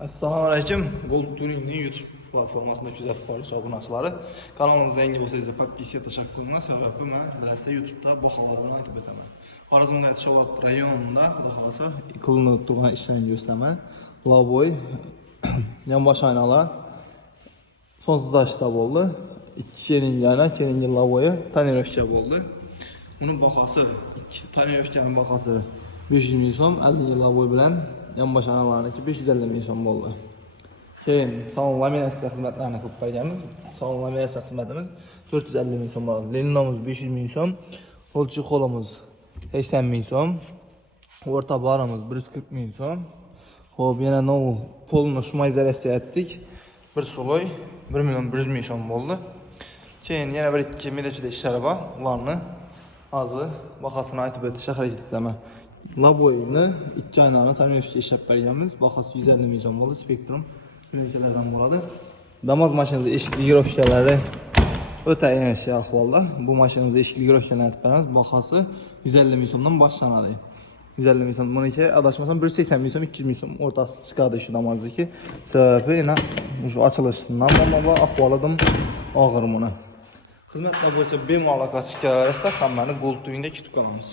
Assalomu alaykum. Gold Tuning'ning YouTube platformasida kuzatib boruvchi obunachilar. Kanalımızda yangi bo'lsangiz podpiska tashakkurlar. Sababi men bilasizlar YouTube'da baholarni aytib o'taman. Xorazm Shovot rayonida, xudo xolasa, qilinib turgan ishlarni ko'rsataman. Lavoy, yonbosh aynalar sonsuzlashda bo'ldi. Kelingi lavoyi tonirovka bo'ldi. Uning bahosi, ikki tonirovkaning bahosi 500 ming so'm, 50 lavoy bilan yonbosh aynalarniki 550 ming so'm bo'ldi. Keyin salon laminatsiya xizmatlarini qilib qo'yganmiz. Salon laminatsiya xizmatimiz 450 ming so'm bo'ldi. Lininomuz 500 ming so'm, o'lchi qo'limiz 80 ming so'm, o'rta barimiz 140 ming so'm. Xo'p, yana nov polni shumayzaratsiya etdik. Bir soloy 1 million 100 ming so'm bo'ldi. Keyin yana bir ikki medachuda ishlari bor. Ularni hozir bahosini aytib o'tish xarajatlaman. Lavoyni ikki aynani tonirovka ishlab berganmiz. Bahosi 150 ming so'm bo'ldi. Spektrum yo'nalishlardan bo'ladi. Damas mashinamizning eshik ligirovkalari o'ta yaxshi ahvolda. Bu mashinamizda eshik ligirovkani aytib beramiz. Bahosi 150 ming so'mdan boshlanadi. 150 ming so'm. Buniki adashmasam 180 ming so'm, 200 ming so'm o'rtasi chiqadi shu Damas'dagi. Sababi yana shu ochilishidan va ahvolidan og'ir buni. Xizmatlar bo'yicha bemalol aloqa qilishga hammani Gold Tuning'da kutib qolamiz.